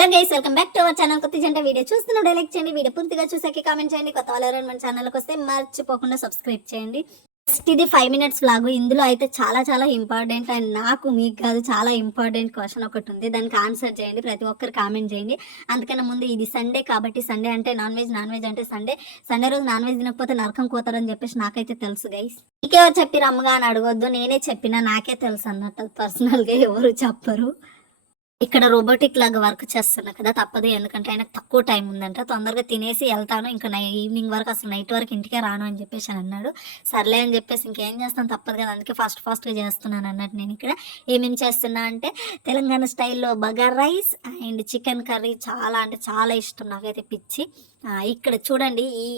Hello guys welcome back to our channel. కొత్త జంట video చూస్తున్నప్పుడు లైక్ చేయండి వీడియో పూర్తిగా చూసాక కామెంట్ చేయండి. కొత్త వాళ్ళు మన ఛానల్కి వస్తే మర్చిపోకుండా సబ్స్క్రైబ్ చేయండి. ఫస్ట్ ఇది ఫైవ్ మినిట్స్ లాగు ఇందులో అయితే చాలా చాలా ఇంపార్టెంట్ అండ్ నాకు మీకు కాదు చాలా ఇంపార్టెంట్ క్వశ్చన్ ఒకటి ఉంది. దానికి ఆన్సర్ చేయండి ప్రతి ఒక్కరు కామెంట్ చేయండి. అందుకన్నా ముందు ఇది సండే కాబట్టి సండే అంటే నాన్ వెజ్ నాన్ వెజ్ అంటే సండే సండే రోజు నాన్ వెజ్ తినకపోతే నరకం కోతారని చెప్పేసి నాకైతే తెలుసు గైస్ నీకెవరు చెప్పిరమ్మగా అని అడగొద్దు. నేనే చెప్పినా నాకే తెలుసు అన్నట్టు పర్సనల్గా ఎవరు చెప్పరు. ఇక్కడ రోబోటిక్ లాగా వర్క్ చేస్తున్నా కదా తప్పదు. ఎందుకంటే ఆయనకు తక్కువ టైం ఉందంట. తొందరగా తినేసి వెళ్తాను. ఇంకా నై ఈవినింగ్ వరకు అసలు నైట్ వరకు ఇంటికే రాను అని చెప్పేసి అని అన్నాడు. సర్లే అని చెప్పేసి ఇంకేం చేస్తాను తప్పదు కదా. అందుకే ఫాస్ట్ ఫాస్ట్గా చేస్తున్నాను అన్నట్టు నేను ఇక్కడ ఏమేమి చేస్తున్నా అంటే తెలంగాణ స్టైల్లో bagar rice and chicken curry చాలా అంటే చాలా ఇష్టం నాకైతే పిచ్చి. ఇక్కడ చూడండి ఈ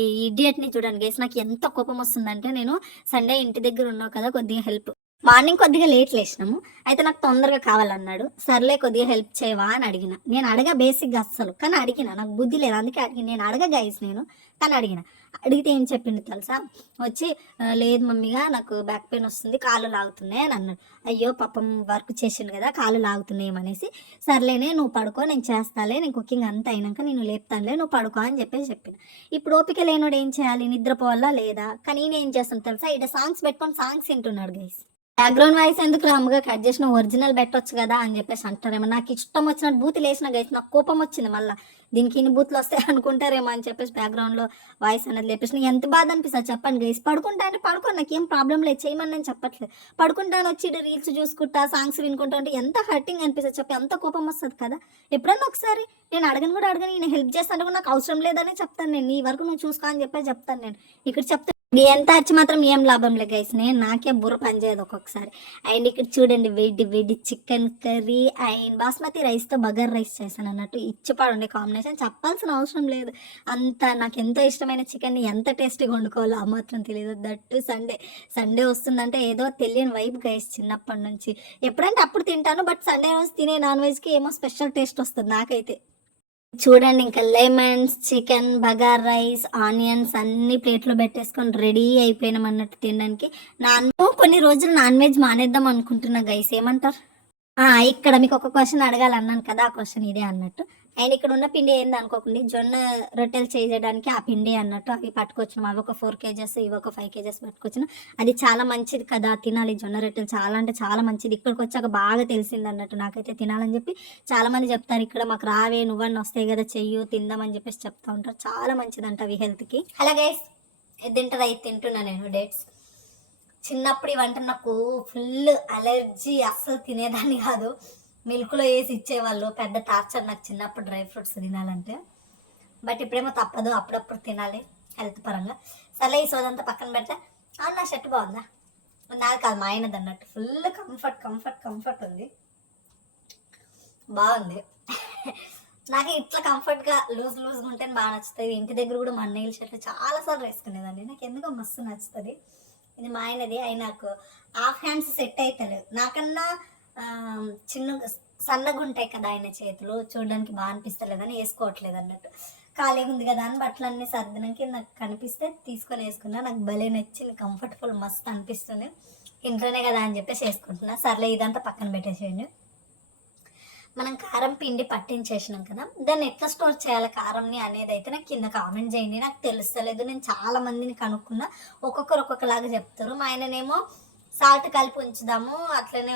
ఈ ఇడియట్ని చూడండి. గేస్ నాకు ఎంత కోపం వస్తుందంటే నేను సండే ఇంటి దగ్గర ఉన్నావు కదా కొద్దిగా హెల్ప్ మార్నింగ్ కొద్దిగా లేట్ లేచినాము. అయితే నాకు తొందరగా కావాలన్నాడు. సర్లే కొద్దిగా హెల్ప్ చేయవా అని అడిగిన. నేను అడగ బేసిక్గా అస్సలు. కానీ అడిగిన. నాకు బుద్ధి లేదు. అందుకే అడిగిన. నేను అడగ గైస్ నేను. కానీ అడిగిన. అడిగితే ఏం చెప్పిండు తెలుసా? వచ్చి లేదు మమ్మీగా నాకు బ్యాక్ పెయిన్ వస్తుంది. కాళ్ళు లాగుతున్నాయి అని అన్నాడు. అయ్యో పాపం వర్క్ చేసిండు కదా కాళ్ళు లాగుతున్నాయి అనేసి సర్లేనే నువ్వు పడుకో నేను చేస్తాలే. నేను కుకింగ్ అంతా అయినాక నేను లేపుతానులే నువ్వు పడుకో అని చెప్పేసి చెప్పిన. ఇప్పుడు ఓపిక లేనోడు ఏం చేయాలి? నిద్రపోవాలా లేదా? కానీ నేను ఏం చేస్తాను తెలుసా? ఇక్కడ సాంగ్స్ పెట్టుకొని సాంగ్స్ వింటున్నాడు గైస్ బ్యాక్గ్రౌండ్ వాయిస్ ఎందుకు రాముగా కట్ చేసిన ఒరిజినల్ పెట్టొచ్చు కదా అని చెప్పేసి అంటారేమో. నాకు ఇష్టం వచ్చినట్టు బూతులు వేసిన గైస్ నాకు కోపం వచ్చింది మళ్ళీ. దీనికి ఇన్ని బూతులు వస్తాయి అనుకుంటారేమో అని చెప్పేసి బ్యాక్గ్రౌండ్లో వాయిస్ అనేది లేపేసిన ఎంత బాధ అనిపిస్తుంది చెప్పండి గైస్ పడుకుంటా అంటే నాకు ఏం ప్రాబ్లం లేదు. చేయమని నేను చెప్పట్లేదు. పడుకుంటాను వచ్చి రీల్స్ చూసుకుంటా సాంగ్స్ వినుకుంటా ఉంటే ఎంత హర్టింగ్ అనిపిస్తుంది చెప్పి. ఎంత కోపం వస్తుంది కదా. ఎప్పుడన్నా ఒకసారి నేను అడగను కూడా అడగను నేను హెల్ప్ చేస్తాను కూడా నాకు అవసరం లేదని చెప్తాను నేను. నీ వరకు నువ్వు చూసుకో అని చెప్పి చెప్తాను నేను. ఇక్కడ చెప్తాను ఎంత వచ్చి మాత్రం ఏం లాభం లేదు గైస్ నేను నాకే బుర్ర పనిచేయదు ఒక్కొక్కసారి. అండ్ ఇక్కడ చూడండి వేడి వేడి చికెన్ కర్రీ అండ్ బాస్మతి రైస్తో బగర్ రైస్ చేశాను అన్నట్టు. ఇచ్చిపాడుండే కాంబినేషన్ చెప్పాల్సిన అవసరం లేదు. అంత నాకు ఎంతో ఇష్టమైన చికెన్ని ఎంత టేస్టీగా వండుకోవాలో ఆ మాత్రం తెలియదు దట్టు సండే సండే వస్తుందంటే ఏదో తెలియని వైబ్ గైస్ చిన్నప్పటి నుంచి. ఎప్పుడంటే అప్పుడు తింటాను బట్ సండే రోజు తినే నాన్ వెజ్కి ఏమో స్పెషల్ టేస్ట్ వస్తుంది నాకైతే. చూడండి ఇంకా lemons chicken bagar rice onions అన్ని ప్లేట్లో పెట్టేసుకొని రెడీ అయిపోయినాం అన్నట్టు తినడానికి. నాన్ కొన్ని రోజులు నాన్ వెజ్ మానేద్దాం అనుకుంటున్నా గైస్ ఏమంటారు? ఇక్కడ మీకు ఒక క్వశ్చన్ అడగాలన్నాను కదా ఆ క్వశ్చన్ ఇదే అన్నట్టు. అండ్ ఇక్కడ ఉన్న పిండి ఏంది అనుకోకండి జొన్న రొట్టెలు చేయడానికి ఆ పిండి అన్నట్టు అవి పట్టుకొచ్చినాం. అవి ఒక ఫోర్ కేజెస్ ఇవి ఒక ఫైవ్ కేజెస్ పట్టుకొచ్చిన. అది చాలా మంచిది కదా తినాలి. జొన్న రొట్టెలు చాలా అంటే చాలా మంచిది. ఇక్కడికి వచ్చాక బాగా తెలిసింది అన్నట్టు నాకైతే తినాలని చెప్పి చాలా మంది చెప్తారు. ఇక్కడ మాకు రావే నువ్వన్నీ వస్తాయి కదా చెయ్యు తిందామని చెప్పేసి చెప్తా ఉంటారు. చాలా మంచిదంట అవి హెల్త్కి అలాగే తింటారు? అయితే తింటున్నా నేను డేట్స్ చిన్నప్పుడు ఇవంటే నాకు ఫుల్ అలర్జీ అస్సలు తినేదాన్ని కాదు. మిల్క్లో వేసి ఇచ్చేవాళ్ళు పెద్ద టార్చర్ నాకు చిన్నప్పుడు డ్రై ఫ్రూట్స్ తినాలంటే. బట్ ఇప్పుడేమో తప్పదు అప్పుడప్పుడు తినాలి హెల్త్ పరంగా. సరే ఈ సోదంతా పక్కన పెడితే. అవును నా షర్ట్ బాగుందా? నాది కాదు మా ఆయనది అన్నట్టు. ఫుల్ కంఫర్ట్ కంఫర్ట్ కంఫర్ట్ ఉంది. బాగుంది. నాకు ఇట్లా కంఫర్ట్గా లూజ్ లూజ్గా ఉంటే బాగా నచ్చుతుంది ఇంటి దగ్గర కూడా మా అన్నయ్య షర్ట్ చాలా సార్లు వేసుకునేదాన్ని. నాకు ఎందుకో మస్తు నచ్చుతుంది. ఇది మా ఆయనది అయి నాకు హాఫ్ హ్యాండ్స్ సెట్ అవుతలేవు నాకన్నా చిన్న సన్నగా ఉంటాయి కదా ఆయన చేతులు చూడడానికి బాగా అనిపిస్తలేదని వేసుకోవట్లేదు అన్నట్టు. ఖాళీగా ఉంది కదా అని బట్టలు అన్నీ సర్దడానికి నాకు కనిపిస్తే తీసుకొని వేసుకున్నా. నాకు భలే నచ్చింది కంఫర్టబుల్ మస్తు అనిపిస్తుంది. ఇంట్లోనే కదా అని చెప్పేసి వేసుకుంటున్నా. సర్లే ఇదంతా పక్కన పెట్టేసేయండి. మనం కారం పిండి పట్టించేసినాం కదా దాన్ని ఎట్లా స్టోర్ చేయాలి కారంని అనేది అయితే నాకు కింద కామెంట్ చేయండి. నాకు తెలుస్తలేదు నేను చాలా మందిని కనుక్కున్నా. ఒక్కొక్కరు ఒక్కొక్కలాగా చెప్తారు. మా ఆయననేమో సాల్ట్ కలిపి ఉంచుదాము అట్లనే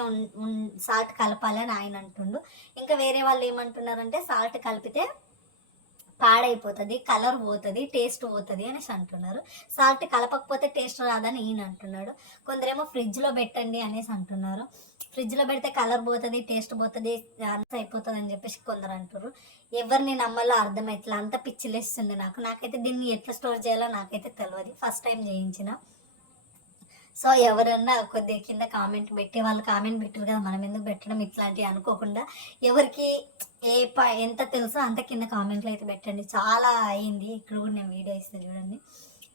సాల్ట్ కలపాలి అని ఆయన అంటుండు. ఇంకా వేరే వాళ్ళు ఏమంటున్నారంటే సాల్ట్ కలిపితే పాడైపోతుంది కలర్ పోతుంది టేస్ట్ పోతుంది అనేసి అంటున్నారు. సాల్ట్ కలపకపోతే టేస్ట్ రాదని ఈయన అంటున్నాడు. కొందరేమో ఫ్రిడ్జ్లో పెట్టండి అనేసి అంటున్నారు. ఫ్రిడ్జ్లో పెడితే కలర్ పోతుంది టేస్ట్ పోతుంది అంత అయిపోతుంది అని చెప్పేసి కొందరు అంటారు ఎవరిని నమ్మాలో అర్థమైట్లా అంత పిచ్చిలేస్తుంది నాకు. నాకైతే దీన్ని ఎట్లా స్టోర్ చేయాలో నాకైతే తెలియదు ఫస్ట్ టైం చేయించిన. సో ఎవరన్నా కొద్దిగా కింద కామెంట్ పెట్టి వాళ్ళు కామెంట్ పెట్టారు కదా మనం ఎందుకు పెట్టడం ఇట్లాంటివి అనుకోకుండా ఎవరికి ఏ ప ఎంత తెలుసో అంత కింద కామెంట్లు అయితే పెట్టండి. చాలా అయింది. ఇక్కడ కూడా నేను వీడియో ఇస్తాను చూడండి.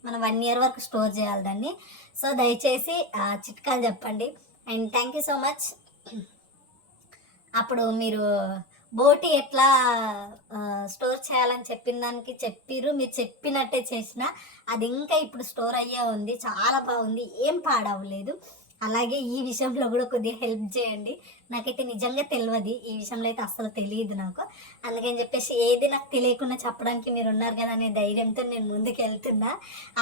మనం వన్ ఇయర్ వరకు స్టోర్ చేయాలి దాన్ని. సో దయచేసి చిట్కాలు చెప్పండి. And thank you so much. అప్పుడు మీరు బోటి ఎట్లా స్టోర్ చేయాలని చెప్పిన దానికి చెప్పిర్రు మీరు చెప్పినట్టే చేసిన అది ఇంకా ఇప్పుడు స్టోర్ అయ్యే ఉంది చాలా బాగుంది ఏం పాడవలేదు. అలాగే ఈ విషయంలో కూడా కొద్దిగా హెల్ప్ చేయండి. నాకైతే నిజంగా తెలియదు ఈ విషయంలో అయితే అస్సలు తెలియదు నాకు. అందుకని చెప్పేసి ఏది నాకు తెలియకుండా చెప్పడానికి మీరు ఉన్నారు కదా అనే ధైర్యంతో నేను ముందుకు వెళ్తున్నా.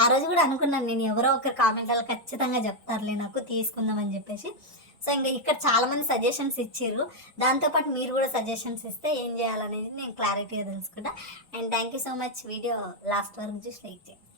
ఆ రోజు కూడా అనుకున్నాను నేను ఎవరో ఒకరు కామెంట్లలో ఖచ్చితంగా చెప్తారులే నాకు తీసుకుందామని చెప్పేసి. సో ఇంకా ఇక్కడ చాలామంది సజెషన్స్ ఇచ్చారు. దాంతోపాటు మీరు కూడా సజెషన్స్ ఇస్తే ఏం చేయాలనేది నేను క్లారిటీగా తెలుసుకుంటా. And thank you so much video last వరకు చూసి లైక్ చేయండి.